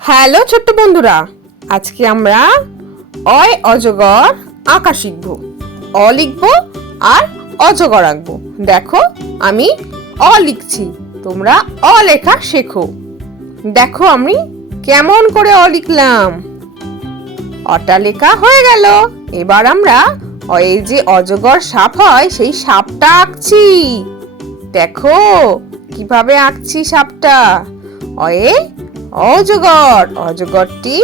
Hello ছোট্ট বন্ধুরা, আজকে আমরা অয় অজগর আঁকা শিখব। অ লিখব আর অজগর আঁকবো। দেখো আমি অ লিখছি, তোমরা অ লেখা শেখো। দেখো আমি কেমন করে অ লিখলাম। অটা লেখা হয়ে গেল। এবার আমরা এই যে অজগর সাপ হয় সেই সাপটা আঁকছি। দেখো কিভাবে আঁকছি সাপটা। অয়ে অজগর, অজগরটি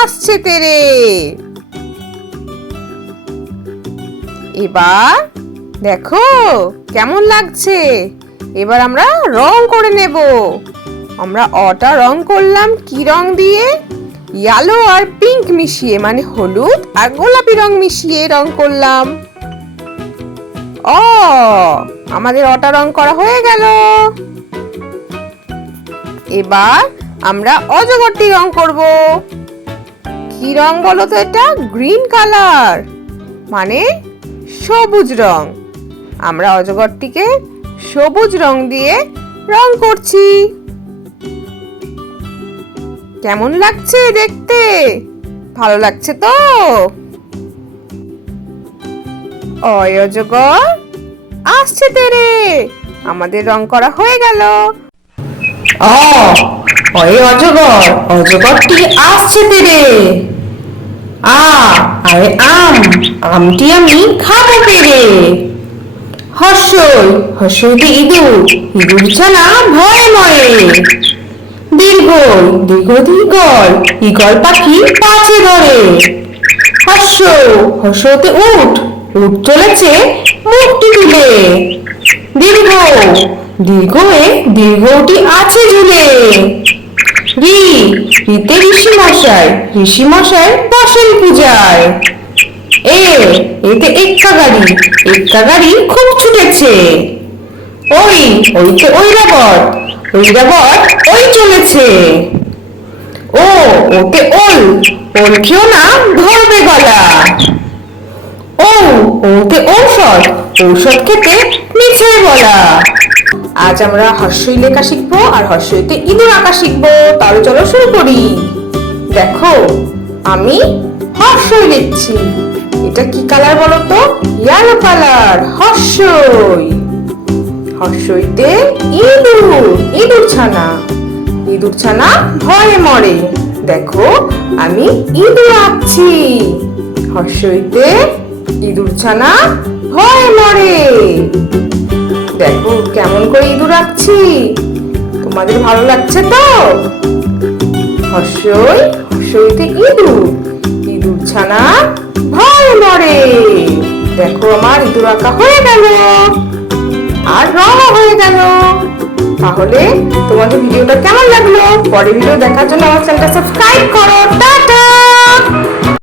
আসছে তেরে। এবার দেখো কেমন লাগছে। এবার আমরা রং করে নেব। আমরা অটা রং করলাম কি রং দিয়ে? ইয়েলো আর পিঙ্ক মিশিয়ে, মানে হলুদ আর গোলাপি রং মিশিয়ে রং করলাম। আমাদের অটা রং করা হয়ে গেল। এবার আমরা অজগরটি রং করব। কি রং বলো তো? এটা গ্রিন কালার, মানে সবুজ রং। আমরা অজগরটিকে সবুজ রং দিয়ে রং করছি। কেমন লাগছে দেখতে? ভালো লাগছে তো? অয় অজগর আসছে তেরে। আমাদের রং করা হয়ে গেল। অয়ে অজগর, অজগরটি আসছে তেরে। আরে আমটি আমি খাবো পেরে। হর্ষই, হর্ষইতে ইঁদুর, ইঁদুর ছানা ভয়ে মরে। দীর্ঘই, দীর্ঘল, ঈগল পাখি পাছে ধরে। হর্ষ, হর্ষতে উট, উট চলেছে মুখটি তুলে। দীর্ঘ, দীর্ঘয়ে দীর্ঘটি আছে ঝুলে। ঋতে ঋষি মশাই, ঋষি মশাই বসেন পূজায়। এতে এক্কা গাড়ি খুব ছুটেছে। ওইতে ঐরাবত, ঐরাবত ওই চলেছে। ওতে ওল, ওল খেও না ধরবে গলা। ওতে ঔষধ, ঔষধ খেতে মিছে বলা। আজ আমরা হর্ষই লেখা শিখবো আর হর্ষইতে ইঁদুর আঁকা শিখবো। তাহলে চলো শুরু করি। দেখো আমি হর্ষই লিখছি। এটা কি কালার বলো তো? Yellow colour. হর্ষই, হর্ষইতে ইঁদুর, ইঁদুর ছানা, ইঁদুর ছানা ভয়ে মরে। দেখো আমি ইঁদুর আঁকছি। হর্ষইতে ইঁদুর ছানা ভয়ে মরে। দেখো কেমন করে ইঁদুর আঁকছি। তোমাদের ভালো লাগছে তো? হর্ষইতে ইঁদুর, ইঁদুর ছানা ভয়ে মরে। দেখো আমার ইঁদুর আঁকা হয়ে গেল আর রং হয়ে গেল। তাহলে তোমাদের ভিডিওটা কেমন লাগলো? পরের ভিডিও দেখার জন্য আমার চ্যানেলটা সাবস্ক্রাইব করো। টাটা।